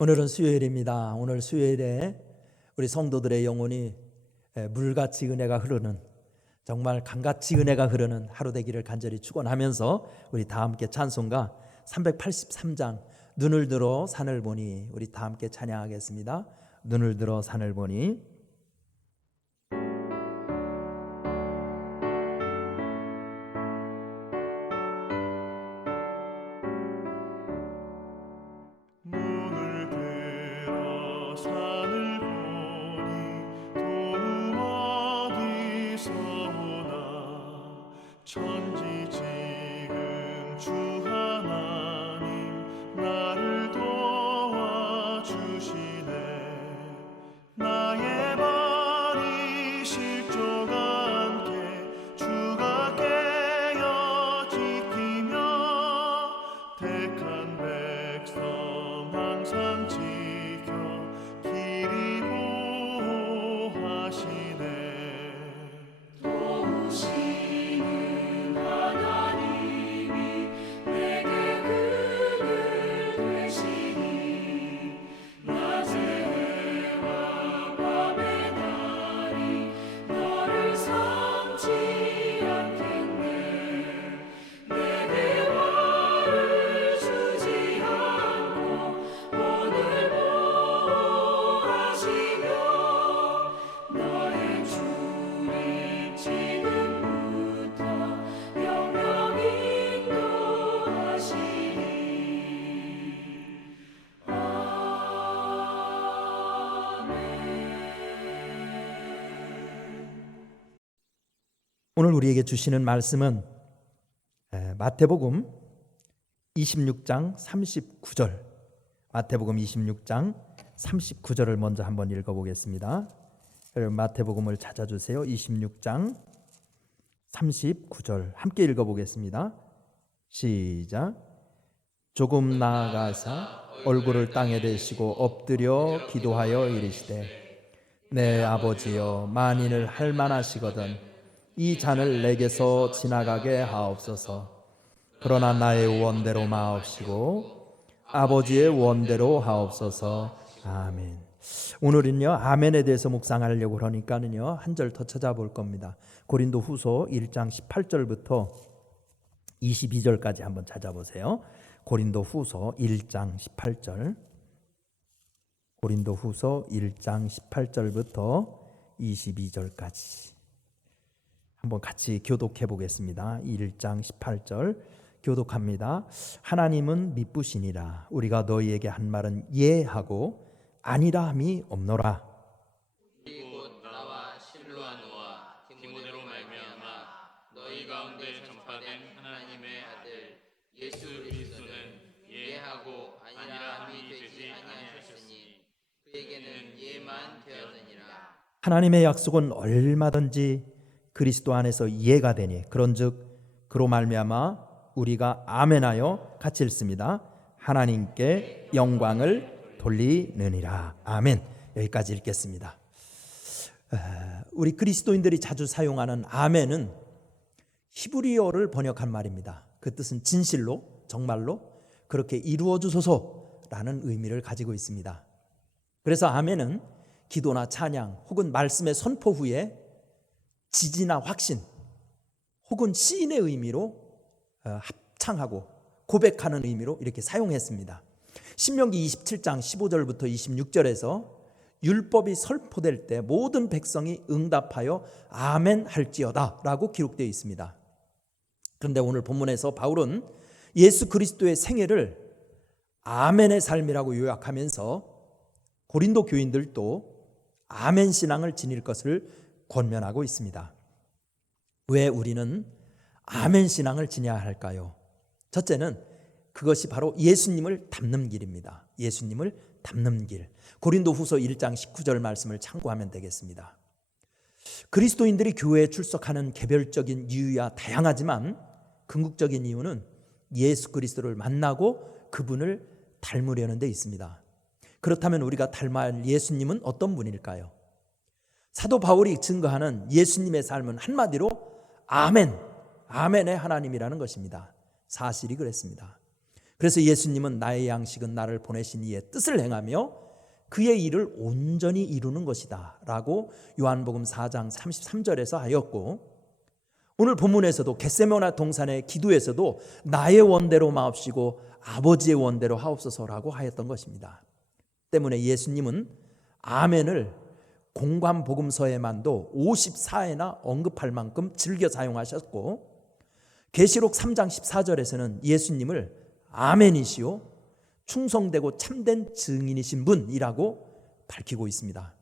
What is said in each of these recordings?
오늘은 수요일입니다. 오늘 수요일에 우리 성도들의 영혼이 물같이 은혜가 흐르는, 정말 강같이 은혜가 흐르는 하루 되기를 간절히 축원하면서 우리 다 함께 찬송가 383장 눈을 들어 산을 보니, 우리 다 함께 찬양하겠습니다. 눈을 들어 산을 보니. 눈을 들어 산을 보니 도움 어디서 오나. 천지지금 주 하나님 나를 도와주시네. 나의 발이 실족 않게 주가 깨어 지키며 택한 백성 항상 지켜 길이 보호하시네. 도우시는 하나님이 내게 그늘 되시니, 낮의 해와 밤의 달이 너를 삼지 않겠네. 내게 화를 주지 않고 오늘 보호하시며, 나의 주님 지금부터 영영 인도하시니. 오늘 우리에게 주시는 말씀은 마태복음 26장 39절, 마태복음 26장 39절을 먼저 한번 읽어보겠습니다. 여러분 마태복음을 찾아주세요. 26장 39절 함께 읽어보겠습니다. 시작. 조금 나아가사 얼굴을 땅에 대시고 엎드려 기도하여 이르시되, 내 아버지여, 만인을 할만하시거든 이 잔을 내게서 지나가게 하옵소서. 그러나 나의 원대로 마옵시고 아버지의 원대로 하옵소서. 아멘. 오늘은요 아멘에 대해서 묵상하려고 그러니까는요 한 절 더 찾아볼 겁니다. 고린도 후서 1장 18절부터 22절까지 한번 찾아보세요. 고린도 후서 1장 18절, 고린도 후서 1장 18절부터 22절까지 한번 같이 교독해 보겠습니다. 1장 18절 교독합니다. 하나님은 미쁘시니라. 우리가 너희에게 한 말은 예하고 아니라 함이 없노라. 곧 나와 실로아노와 디모데로 말미암아 너희 가운데 전파된 하나님의 아들 예수 그리스도는 예하고 아니라 함이 되지 아니하셨으니 그에게는 예만 되었느니라. 하나님의 약속은 얼마든지 그리스도 안에서 예가 되니, 그런즉 그로 말미암아 우리가 아멘하여 같이 읽습니다. 하나님께 영광을 돌리느니라. 아멘. 여기까지 읽겠습니다. 우리 그리스도인들이 자주 사용하는 아멘은 히브리어를 번역한 말입니다. 그 뜻은 진실로, 정말로 그렇게 이루어 주소서라는 의미를 가지고 있습니다. 그래서 아멘은 기도나 찬양 혹은 말씀의 선포 후에 지지나 확신 혹은 시인의 의미로 합창하고 고백하는 의미로 이렇게 사용했습니다. 신명기 27장 15절부터 26절에서 율법이 설포될 때 모든 백성이 응답하여 아멘 할지어다 라고 기록되어 있습니다. 그런데 오늘 본문에서 바울은 예수 그리스도의 생애를 아멘의 삶이라고 요약하면서 고린도 교인들도 아멘 신앙을 지닐 것을 권면하고 있습니다. 왜 우리는 아멘 신앙을 지녀야 할까요? 첫째는 그것이 바로 예수님을 닮는 길입니다. 예수님을 닮는 길. 고린도 후서 1장 19절 말씀을 참고하면 되겠습니다. 그리스도인들이 교회에 출석하는 개별적인 이유야 다양하지만 궁극적인 이유는 예수 그리스도를 만나고 그분을 닮으려는 데 있습니다. 그렇다면 우리가 닮아야 할 예수님은 어떤 분일까요? 사도 바울이 증거하는 예수님의 삶은 한마디로 아멘, 아멘의 하나님이라는 것입니다. 사실이 그랬습니다. 그래서 예수님은 나의 양식은 나를 보내신 이의 뜻을 행하며 그의 일을 온전히 이루는 것이다 라고 요한복음 4장 33절에서 하였고, 오늘 본문에서도 겟세마네 동산의 기도에서도 나의 원대로 마옵시고 아버지의 원대로 하옵소서라고 하였던 것입니다. 때문에 예수님은 아멘을 공관 복음서에만도 54회나 언급할 만큼 즐겨 사용하셨고, 계시록 3장 14절에서는 예수님을 아멘이시오 충성되고 참된 증인이신 분이라고 밝히고 있습니다.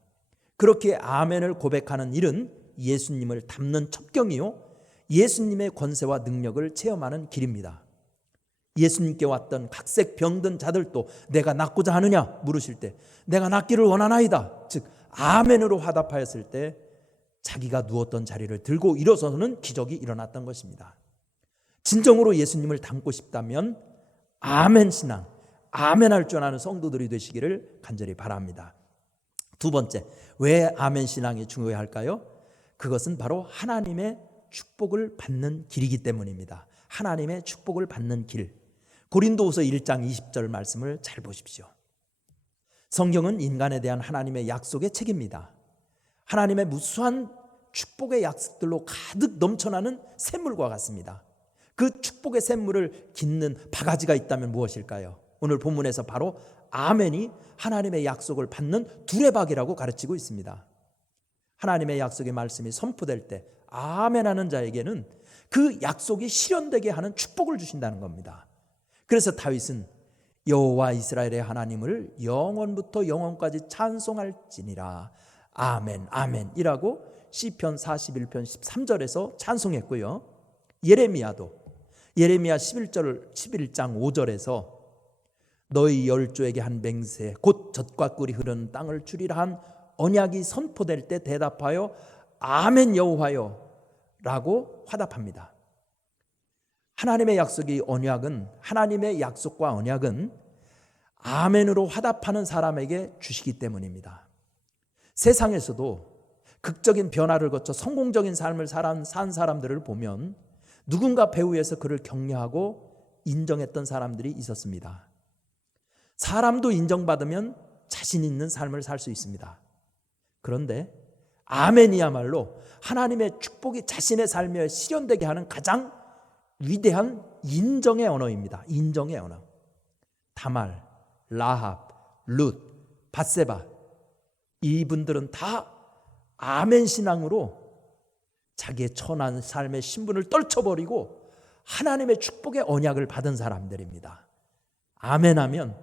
그렇게 아멘을 고백하는 일은 예수님을 닮는 첩경이요 예수님의 권세와 능력을 체험하는 길입니다. 예수님께 왔던 각색 병든 자들도 내가 낫고자 하느냐 물으실 때 내가 낫기를 원하나이다, 즉 아멘으로 화답하였을 때 자기가 누웠던 자리를 들고 일어서는 기적이 일어났던 것입니다. 진정으로 예수님을 닮고 싶다면 아멘 신앙, 아멘할 줄 아는 성도들이 되시기를 간절히 바랍니다. 두 번째, 왜 아멘 신앙이 중요할까요? 그것은 바로 하나님의 축복을 받는 길이기 때문입니다. 하나님의 축복을 받는 길. 고린도후서 1장 20절 말씀을 잘 보십시오. 성경은 인간에 대한 하나님의 약속의 책입니다. 하나님의 무수한 축복의 약속들로 가득 넘쳐나는 샘물과 같습니다. 그 축복의 샘물을 깃는 바가지가 있다면 무엇일까요? 오늘 본문에서 바로 아멘이 하나님의 약속을 받는 두레박이라고 가르치고 있습니다. 하나님의 약속의 말씀이 선포될 때 아멘하는 자에게는 그 약속이 실현되게 하는 축복을 주신다는 겁니다. 그래서 다윗은 여호와 이스라엘의 하나님을 영원부터 영원까지 찬송할지니라 아멘 아멘이라고 시편 41편 13절에서 찬송했고요. 예레미야 11장 5절에서 너희 열조에게 한 맹세 곧 젖과 꿀이 흐르는 땅을 주리라 한 언약이 선포될 때 대답하여 아멘 여호와여 라고 화답합니다. 하나님의 약속이 언약은, 하나님의 약속과 언약은 아멘으로 화답하는 사람에게 주시기 때문입니다. 세상에서도 극적인 변화를 거쳐 성공적인 삶을 산 사람들을 보면 누군가 배후에서 그를 격려하고 인정했던 사람들이 있었습니다. 사람도 인정받으면 자신 있는 삶을 살 수 있습니다. 그런데 아멘이야말로 하나님의 축복이 자신의 삶에 실현되게 하는 가장 위대한 인정의 언어입니다. 인정의 언어. 다말, 라합, 룻, 밧세바, 이분들은 다 아멘 신앙으로 자기의 천한 삶의 신분을 떨쳐버리고 하나님의 축복의 언약을 받은 사람들입니다. 아멘하면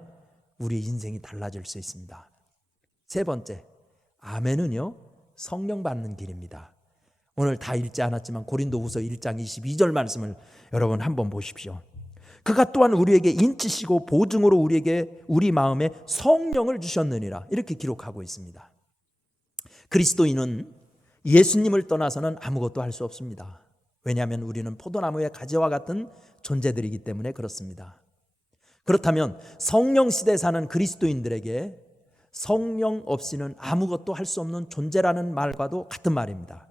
우리 인생이 달라질 수 있습니다. 세 번째, 아멘은요 성령 받는 길입니다. 오늘 다 읽지 않았지만 고린도후서 1장 22절 말씀을 여러분 한번 보십시오. 그가 또한 우리에게 인치시고 보증으로 우리에게 우리 마음에 성령을 주셨느니라 이렇게 기록하고 있습니다. 그리스도인은 예수님을 떠나서는 아무것도 할 수 없습니다. 왜냐하면 우리는 포도나무의 가지와 같은 존재들이기 때문에 그렇습니다. 그렇다면 성령 시대에 사는 그리스도인들에게 성령 없이는 아무것도 할 수 없는 존재라는 말과도 같은 말입니다.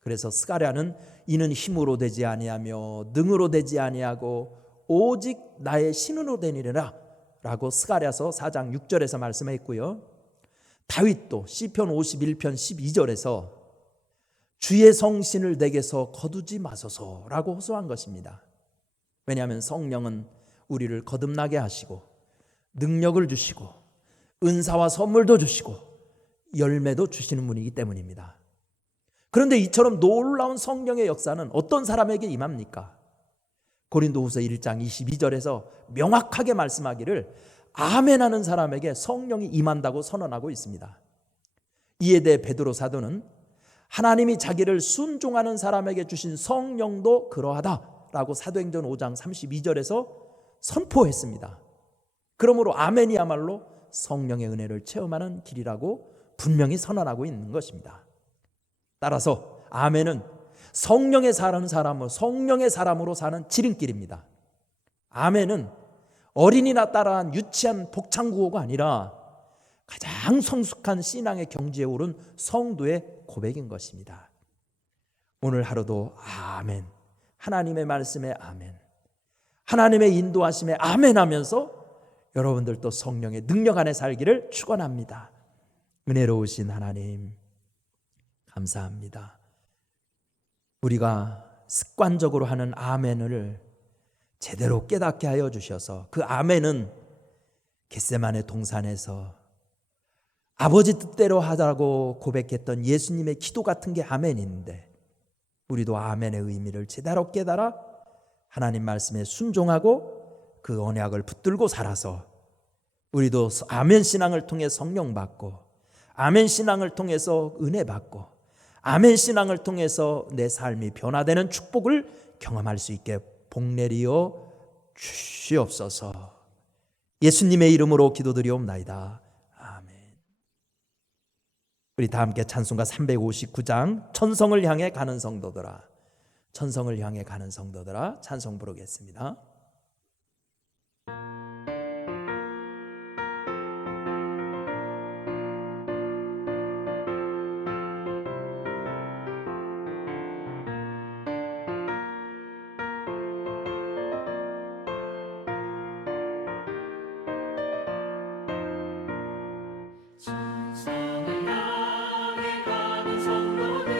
그래서 스가랴는 이는 힘으로 되지 아니하며 능으로 되지 아니하고 오직 나의 신으로 되니라 라고 스가랴서 4장 6절에서 말씀했고요. 다윗도 시편 51편 12절에서 주의 성신을 내게서 거두지 마소서라고 호소한 것입니다. 왜냐하면 성령은 우리를 거듭나게 하시고 능력을 주시고 은사와 선물도 주시고 열매도 주시는 분이기 때문입니다. 그런데 이처럼 놀라운 성령의 역사는 어떤 사람에게 임합니까? 고린도후서 1장 22절에서 명확하게 말씀하기를 아멘하는 사람에게 성령이 임한다고 선언하고 있습니다. 이에 대해 베드로 사도는 하나님이 자기를 순종하는 사람에게 주신 성령도 그러하다라고 사도행전 5장 32절에서 선포했습니다. 그러므로 아멘이야말로 성령의 은혜를 체험하는 길이라고 분명히 선언하고 있는 것입니다. 따라서 아멘은 성령의 사는 사람은 성령의 사람으로 사는 지름길입니다. 아멘은 어린이나 따라한 유치한 복창구호가 아니라 가장 성숙한 신앙의 경지에 오른 성도의 고백인 것입니다. 오늘 하루도 아멘, 하나님의 말씀에 아멘, 하나님의 인도하심에 아멘 하면서 여러분들도 성령의 능력 안에 살기를 축원합니다. 은혜로우신 하나님 감사합니다. 우리가 습관적으로 하는 아멘을 제대로 깨닫게 하여 주셔서 그 아멘은 겟세마네 동산에서 아버지 뜻대로 하자고 고백했던 예수님의 기도 같은 게 아멘인데, 우리도 아멘의 의미를 제대로 깨달아 하나님 말씀에 순종하고 그 언약을 붙들고 살아서 우리도 아멘 신앙을 통해 성령 받고, 아멘 신앙을 통해서 은혜 받고, 아멘 신앙을 통해서 내 삶이 변화되는 축복을 경험할 수 있게 복내리어 주시옵소서. 예수님의 이름으로 기도드리옵나이다. 아멘. 우리 다 함께 찬송가 359장 천성을 향해 가는 성도들아, 천성을 향해 가는 성도들아 찬송 부르겠습니다. 천성을 향해 가는 성도들아,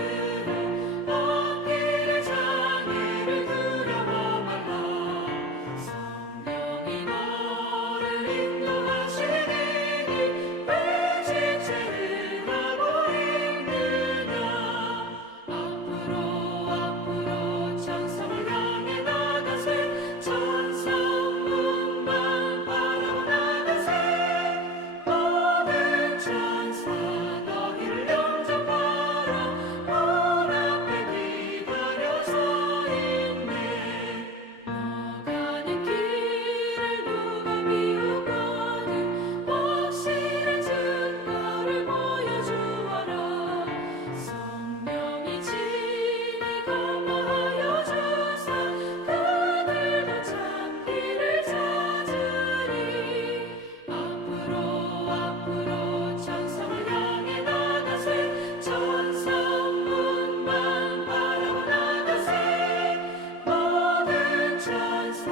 앞길의 장애를 두려워 말라. 성령이 너를 인도하시리니 왜 지체를 하고 있느냐. 앞으로 천성을 향해 나가세. 천성문만 바라보 나가세. 모든 천사 너희를 영접하라. 문 앞에 기다려 서 있네. 너가는 길을 누가 비웃거든 확실한 증거를 보여주어라. 성령이 친히 감화하여 주사 그들도 참 길을 찾으리. 앞으로 천성을 향해 나가세. 천성문만 바라보 나가세. 모든 천사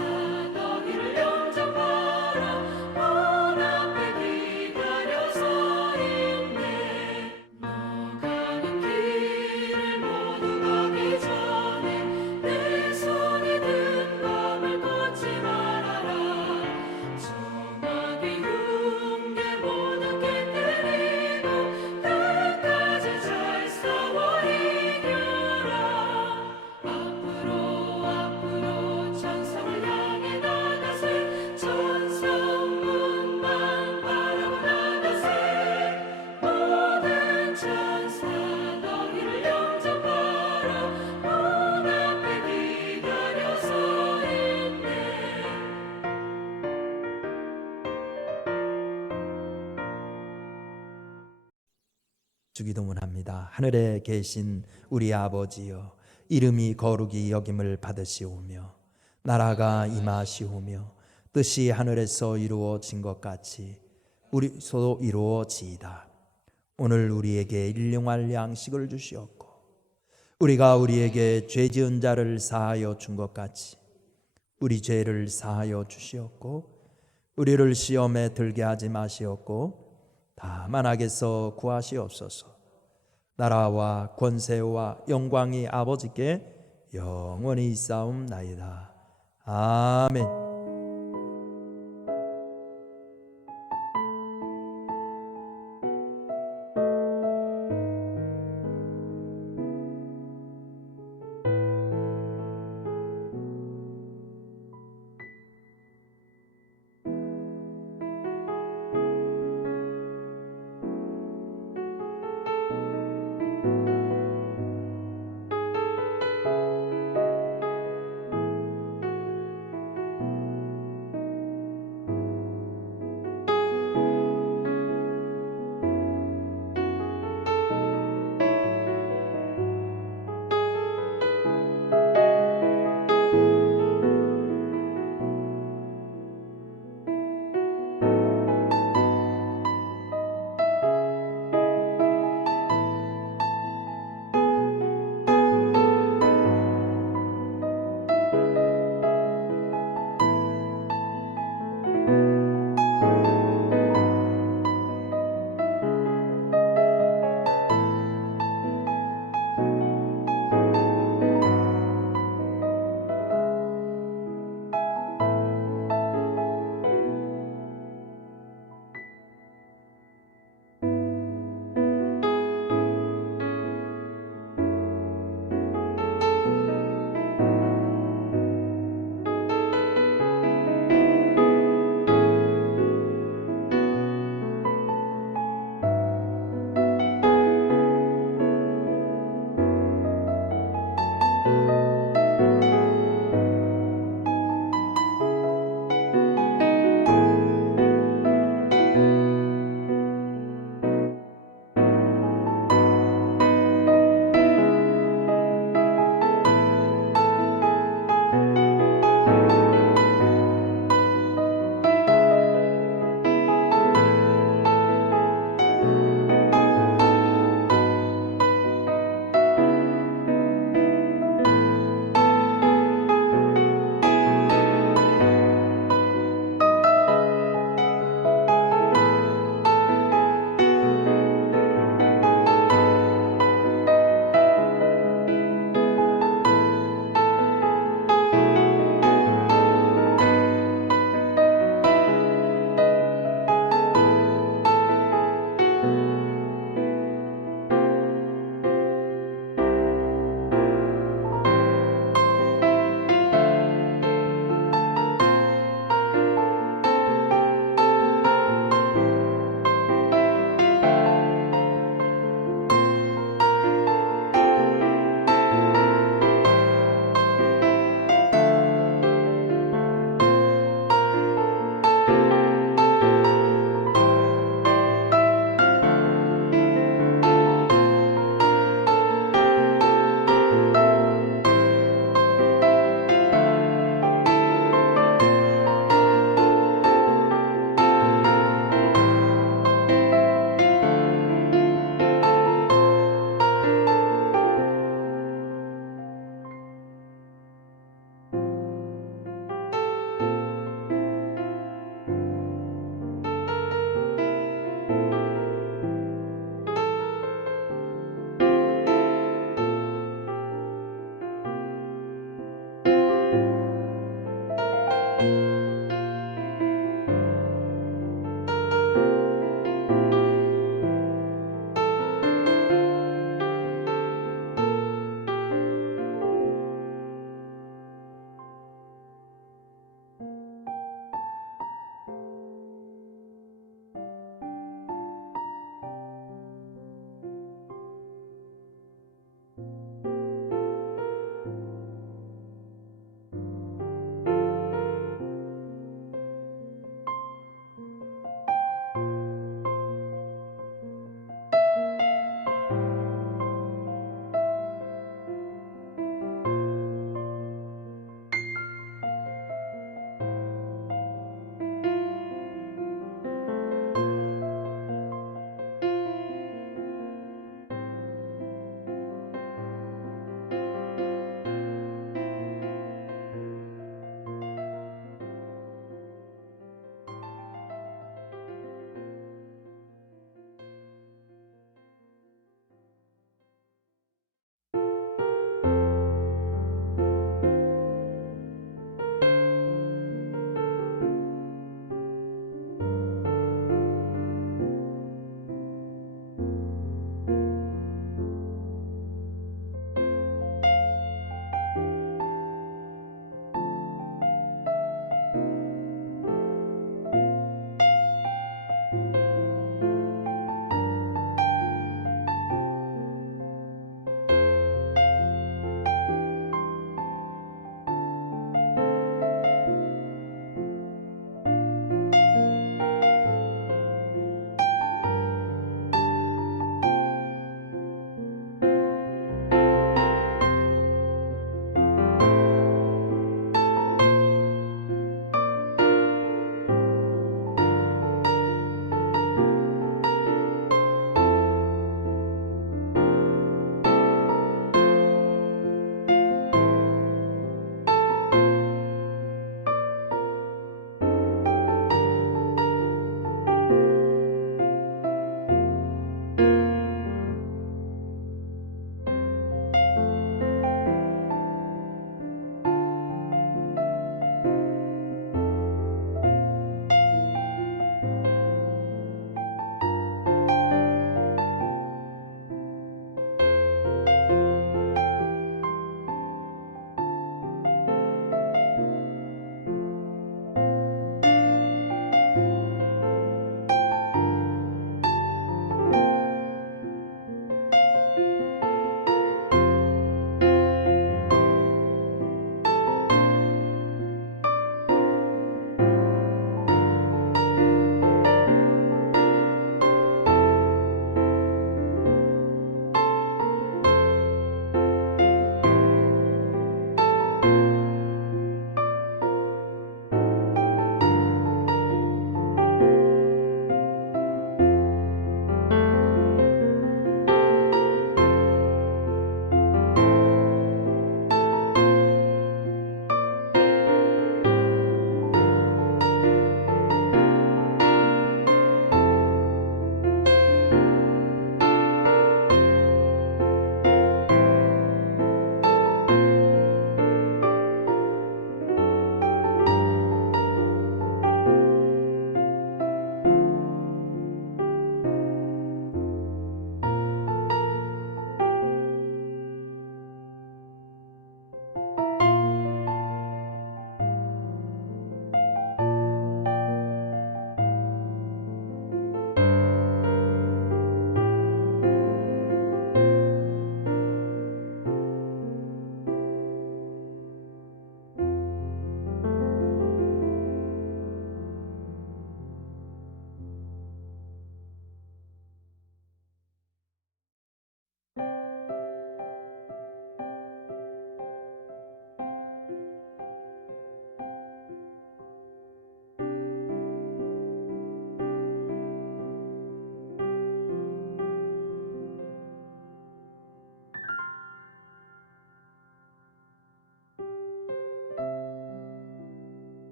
너희를 영접하라. 문 앞에 기다려 서 있네. 너가는 길을 모두 가기 전에 내 손에 든 검을 꽂지 말아라. 정악의 흉계 모두 깨뜨리고 끝까지 잘 싸워 이겨라. 앞으로 천성을 향해 나가세. 천성문만 바라보 나가세. 모든 천사 너희를 영접하라. 문 앞에 기다려 서 있네. 주기도문합니다. 하늘에 계신 우리 아버지여, 이름이 거룩히 여김을 받으시오며 나라가 임하시오며 뜻이 하늘에서 이루어진 것 같이 우리소도 이루어지이다. 오늘 우리에게 일용할 양식을 주시옵고 우리가 우리에게 죄 지은 자를 사하여 준 것 같이 우리 죄를 사하여 주시옵고 우리를 시험에 들게 하지 마시옵고 다만 악에서 구하시옵소서. 나라와 권세와 영광이 아버지께 영원히 있사옵나이다. 아멘.